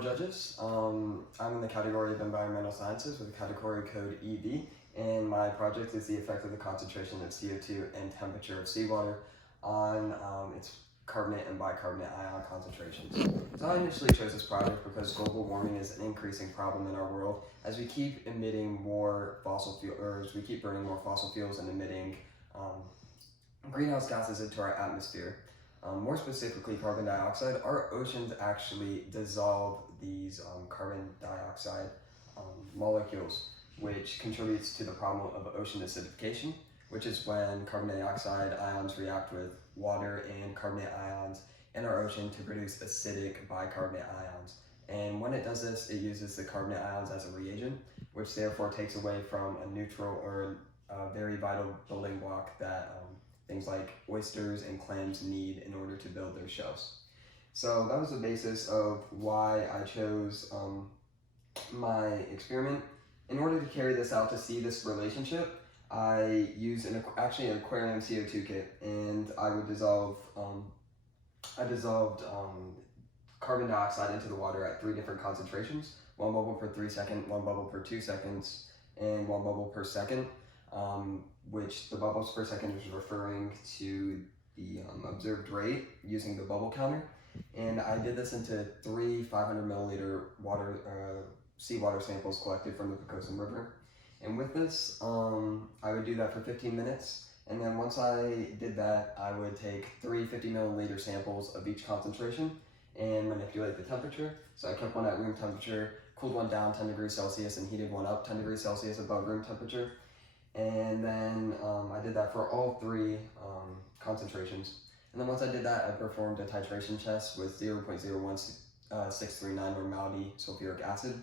Judges. I'm in the category of Environmental Sciences with category code EV, and my project is the effect of the concentration of CO2 and temperature of seawater on its carbonate and bicarbonate ion concentrations. So I initially chose this project because global warming is an increasing problem in our world as we keep emitting more fossil fuel, or as we keep burning more fossil fuels and emitting greenhouse gases into our atmosphere. More specifically, carbon dioxide. Our oceans actually dissolve these carbon dioxide molecules, which contributes to the problem of ocean acidification, which is when carbon dioxide ions react with water and carbonate ions in our ocean to produce acidic bicarbonate ions. And when it does this, it uses the carbonate ions as a reagent, which therefore takes away from a neutral or a very vital building block that things like oysters and clams need in order to build their shells. So that was the basis of why I chose my experiment. In order to carry this out to see this relationship, I used actually an aquarium CO2 kit, and I would dissolved carbon dioxide into the water at 3 different concentrations: 1 bubble per 3 seconds, 1 bubble per 2 seconds, and 1 bubble per second. Which the bubbles per second is referring to the observed rate using the bubble counter. And I did this into 3 500 milliliter seawater samples collected from the Pocosin River. And with this, I would do that for 15 minutes. And then once I did that, I would take 3 50 milliliter samples of each concentration and manipulate the temperature. So I kept one at room temperature, cooled one down 10 degrees Celsius, and heated one up 10 degrees Celsius above room temperature. And then I did that for all 3 concentrations. And then once I did that, I performed a titration test with 0.01639 normality sulfuric acid.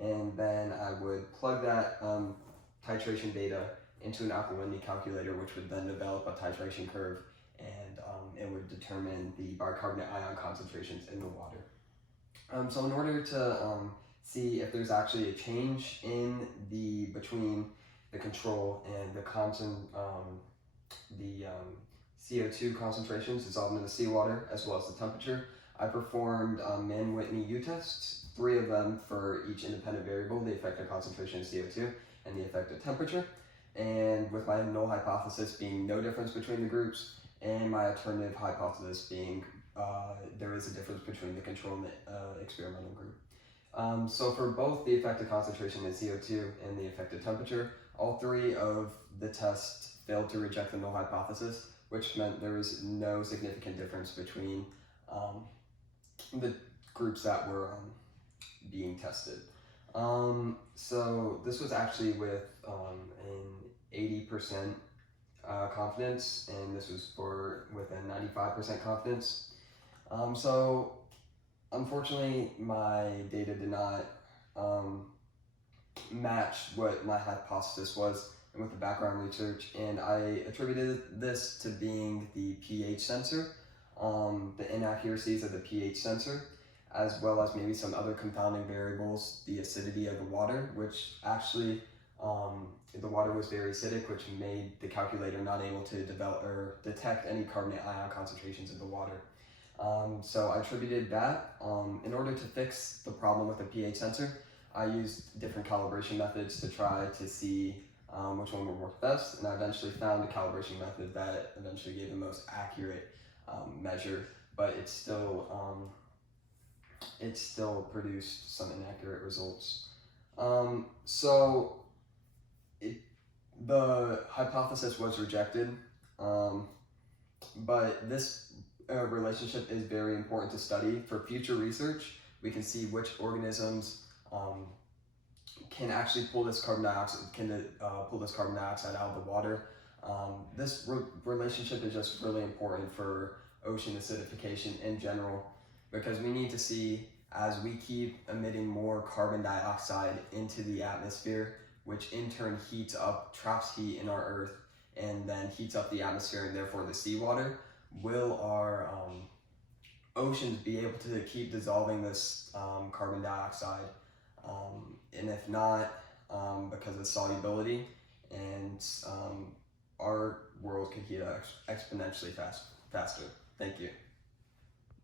And then I would plug that titration data into an alkalinity calculator, which would then develop a titration curve, and it would determine the bicarbonate ion concentrations in the water. So in order to see if there's actually a change in between the control and the CO2 concentrations dissolved in the seawater, as well as the temperature, I performed Mann-Whitney U-tests, 3 of them for each independent variable: the effective concentration of CO2 and the effective temperature. And with my null hypothesis being no difference between the groups, and my alternative hypothesis being there is a difference between the control and the experimental group. So for both the effective concentration of CO2 and the effective temperature, all 3 of the tests failed to reject the null hypothesis, which meant there was no significant difference between the groups that were being tested. So this was actually with an 80% confidence, and this was with a 95% confidence. So unfortunately, my data did not match what my hypothesis was and with the background research, and I attributed this to being the pH sensor, the inaccuracies of the pH sensor, as well as maybe some other confounding variables, the acidity of the water, which actually the water was very acidic, which made the calculator not able to develop or detect any carbonate ion concentrations in the water. So I attributed that. In order to fix the problem with the pH sensor, I used different calibration methods to try to see which one would work best, and I eventually found a calibration method that eventually gave the most accurate measure, but it still produced some inaccurate results. The hypothesis was rejected, but this relationship is very important to study for future research. We can see which organisms can actually pull this carbon dioxide out of the water. This relationship is just really important for ocean acidification in general, because we need to see, as we keep emitting more carbon dioxide into the atmosphere, which in turn traps heat in our earth, and then heats up the atmosphere and therefore the seawater, will our oceans be able to keep dissolving this carbon dioxide? And if not, because of solubility, and our world could heat up exponentially faster. Thank you.